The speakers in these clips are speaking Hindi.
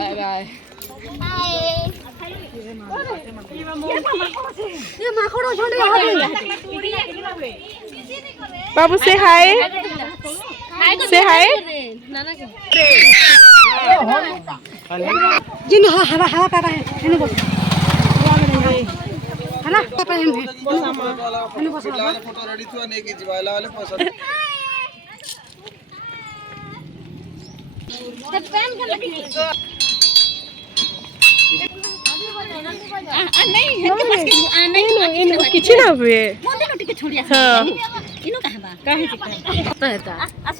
बाय बाय बाबू से हाय से हाय जिन हवा हवा पापा है बस है ना पापा है बस फोटो रेडी थुआ ने की जिवाला वाले पसंद पेन कर लगी नहीं किछि ना हुए मोंदे नो टिके छोड़िया हां इनो कहबा काहे तो हेता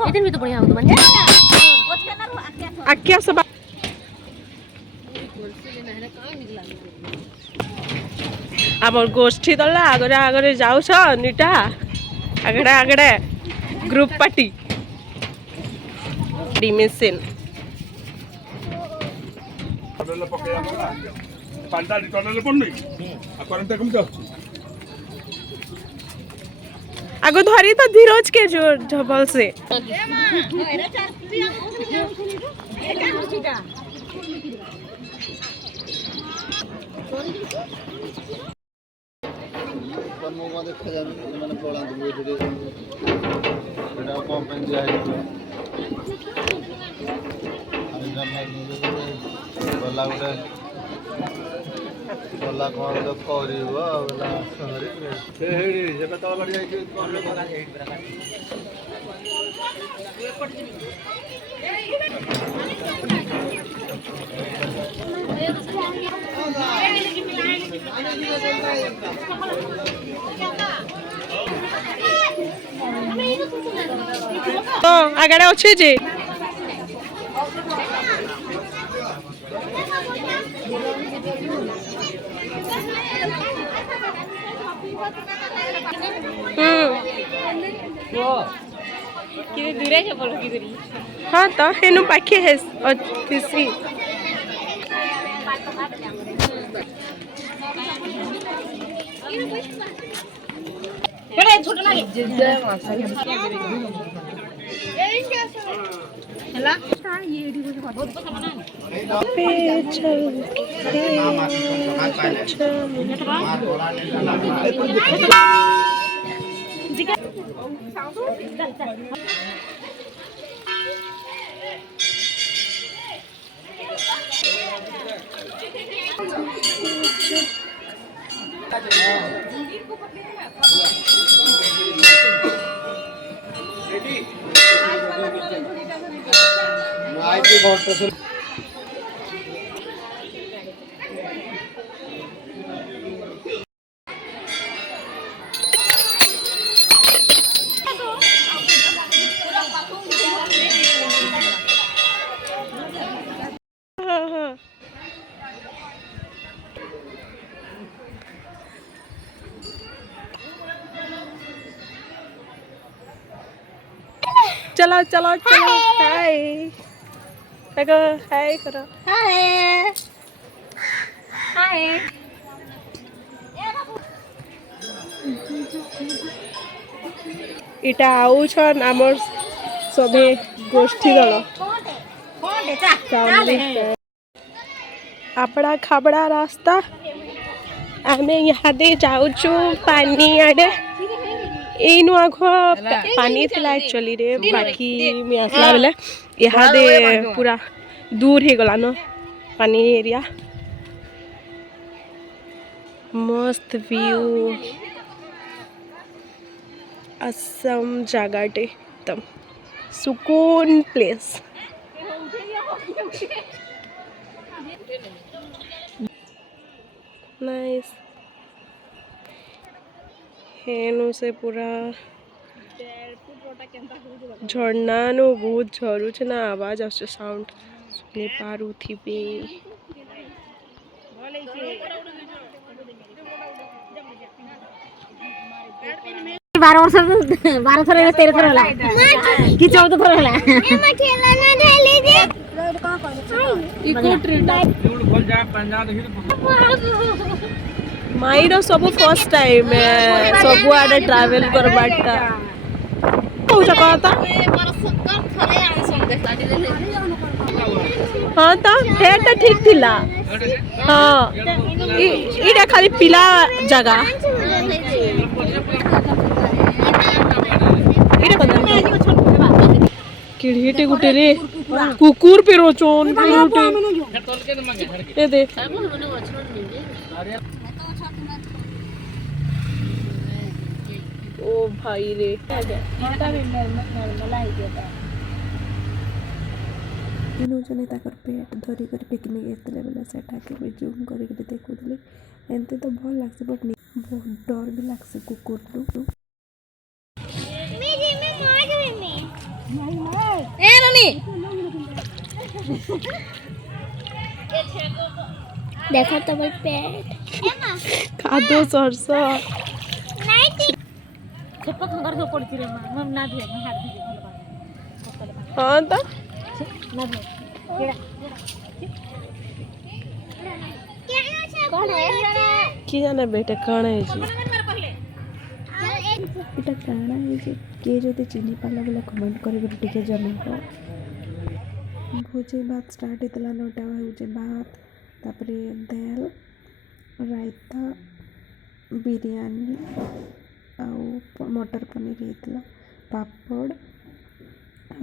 इतन भी तो बढ़िया हो तो माने ओछे ना आक्या सब आमर गोष्ठी दला आगरे आगरे जाऊ छ निटा आगड़े आगड़े ग्रुप पार्टी डिमिशन टनल पकेया पांडा टनल पड़नी आ करंट कम जाउछ आगो धरी तो धीरज के जो ढबल से मोगा देखा जाबे माने पळा दबे धीरे एटा कम पेन दिया है हम जन्म गला गुटे गला कोन तो करिवो गला सहरी से हेडी जेबे तो लड़ी जाई कोन लोग का हेड बराबर तो आगड़े अच्छे जे कि दूरे के बोलो कि दूरी हाँ तो हेनु पाखे है तीसरी बड़े छोटे लागे हेला ये एडी को बहुत पसंद बना पे चल आई के बहुत पसंद चलो चलो चलो हाय देखो हाय करो हाय हाय इटा आउ छन हमर सभे गोष्ठी दल आपड़ा खाबड़ा रास्ता आमे यहाँ दे जाऊचु पानी आडे एनु आख पानी थिला एक्चुअली रे बाकी में आसला बेले यहाँ दे पूरा दूर हे गला न पानी एरिया मस्त व्यू असम जगह एकदम सुकून प्लेस नाइस हेनु से पूरा झरना नु बहुत झरू ना आवाज आस साउंड सुनी पारू थी पे 12 वर्ष 12 थर 13 थर होला कि 14 थर होला ए मठेला ना ढाली दे इको ट्रेन खोल जा पंजा देखि माइरो सब फर्स्ट टाइम सब आडे ट्रैवल करबाटा कहता हाँ तो हेटा ठीक थिला हाँ इटा खाली पिला जगह इटा कदम किड़ीटे गुटे रे कुकुर पेरोचोन किड़ीटे ए दे ओ भाई रे तीनों जने ताकर पेट धरी कर पिकनिक एतले बेला सेठाके भी जूम करी देखुले एंते तो भल लागसे बट बहुत डर भी लागसे कुकुर टू ए रानी देखो तो भाई पेट कादो सरसा छप्पा खंगर से पड़ती रे मां ना दिए मैं हाथ दे हाँ तो ना दे कौन है कि जाने बेटे कण है जी इटा काना है जी के जदि चिनी पाला बेला कमेंट करी टिके जनाबो भोजे भात स्टार्ट हेतला 9टा होजे भात तापरे दाल रायता बिरयानी आउ मटर पनीर हेतला पापड़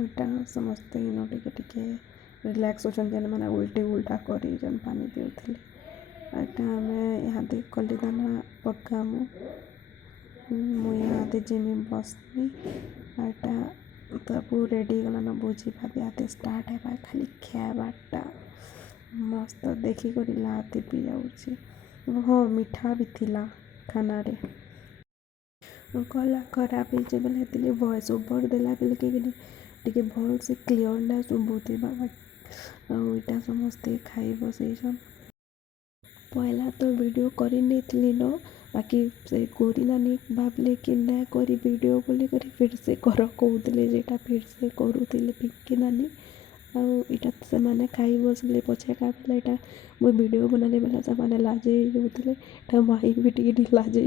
एटा समस्ते इन टिके रिलैक्स होचन जन माने उल्टी उल्टा करी जन पानी पिउथिले एटा हमें यहाँ दे कलिदाना पकामु मु यहाँ दे जिमी बसनी एटा तबु रेडी गलान भोजी भात यहाँ स्टार्ट है खाली खावाटा मस्त देखी कर लाती पी जाऊँगी हाँ मीठा भी थिला खाना रे गला खराब हो बोले वॉइस ओवर देला बेले टे भल से क्लीयर ना शुभुवा बट समस्ते खाई बसईन पहला तो वीडियो करी नहीं न बाकी से गोरी नानी भावले कि ना करी वीडियो बोली करी फिर से कर कहते जेटा फिर से करुले पिंकी नानी आईटा से मैंने खाई बसले पछे का यहाँ मुझे वीडियो बनाने बेला से मैंने लाजे जाते माई भी टी लाजे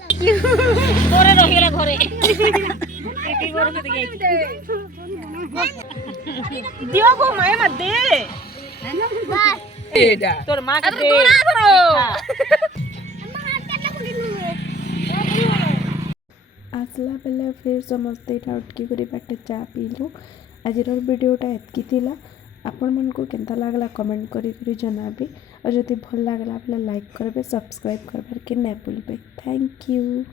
घरे रहीगला घरे दियो को माय मत दे तोर मां के दे आसला बेले फिर समस्ते उठकी कर बाटे चा पीलु आज वीडियोटा एतकी थिला आपण मन को केंता लागला कमेंट करी जनाबे और जदि भल लागला लाइक करबे सब्सक्राइब करबार के ना भूलबे थैंक यू।